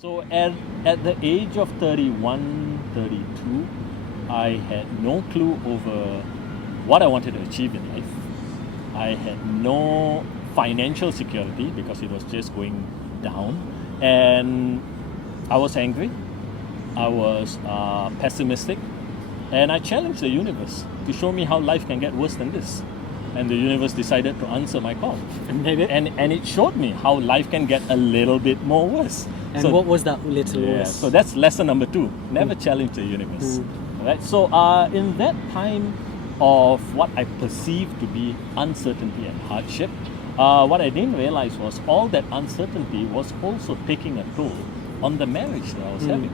So at the age of 31, 32, I had no clue over what I wanted to achieve in life. I had no financial security because it was just going down. And I was angry. I was pessimistic. And I challenged the universe to show me how life can get worse than this. And the universe decided to answer my call. And it showed me how life can get a little bit more worse. And so, what was that little worse? So that's lesson number 2. Never challenge the universe. Right? So in that time of what I perceived to be uncertainty and hardship, what I didn't realize was all that uncertainty was also taking a toll on the marriage that I was having.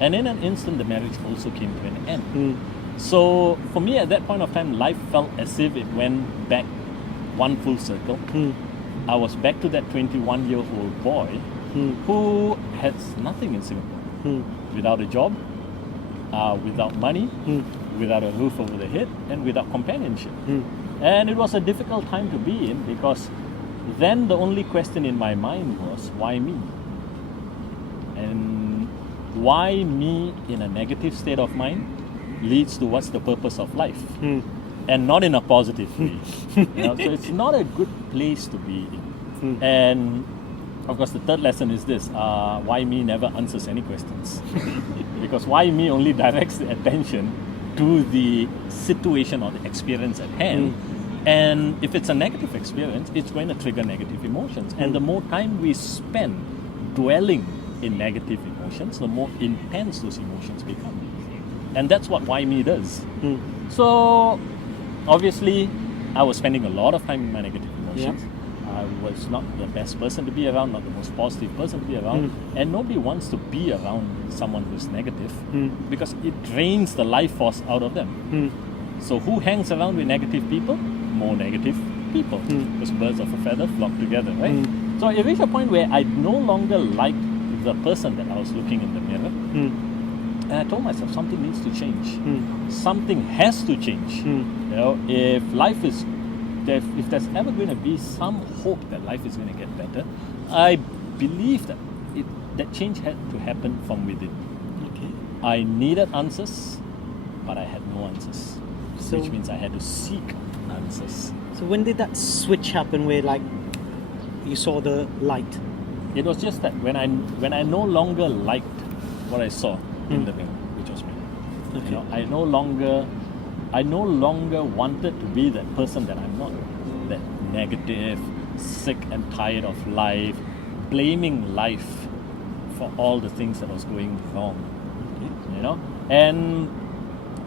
And in an instant, the marriage also came to an end. So for me at that point of time, life felt as if it went back one full circle. I was back to that 21-year-old boy who has nothing in Singapore. Without a job, without money, without a roof over the head, and without companionship. And it was a difficult time to be in because then the only question in my mind was, why me? And why me in a negative state of mind leads to what's the purpose of life, and not in a positive way. So it's not a good place to be in. And of course, the third lesson is this: why me never answers any questions, because why me only directs the attention to the situation or the experience at hand. And if it's a negative experience, it's going to trigger negative emotions. And the more time we spend dwelling in negative emotions, the more intense those emotions become. And that's what why me does. So obviously I was spending a lot of time in my negative emotions. I was not the best person to be around, not the most positive person to be around. And nobody wants to be around someone who's negative because it drains the life force out of them. So who hangs around with negative people? More negative people. Because birds of a feather flock together, right? So it reached a point where I no longer liked the person that I was looking in the mirror. And I told myself something needs to change. Something has to change. You know, if life is, if there's ever going to be some hope that life is going to get better, I believe that that change had to happen from within. I needed answers, but I had no answers, which means I had to seek answers. So when did that switch happen where like you saw the light? It was just that when I no longer liked what I saw in the mirror, which was me. You know, I no longer wanted to be that person that I'm not. That negative, sick and tired of life, blaming life for all the things that was going wrong. You know? And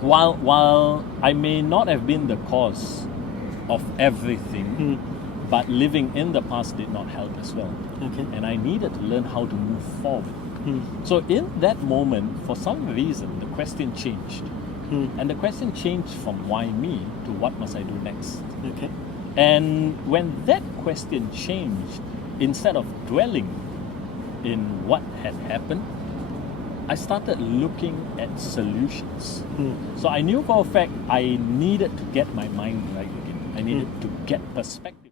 while I may not have been the cause of everything, but living in the past did not help as well. And I needed to learn how to move forward. So in that moment, for some reason, the question changed. And the question changed from why me to what must I do next. And when that question changed, instead of dwelling in what had happened, I started looking at solutions. So I knew for a fact I needed to get my mind right again. I needed to get perspective.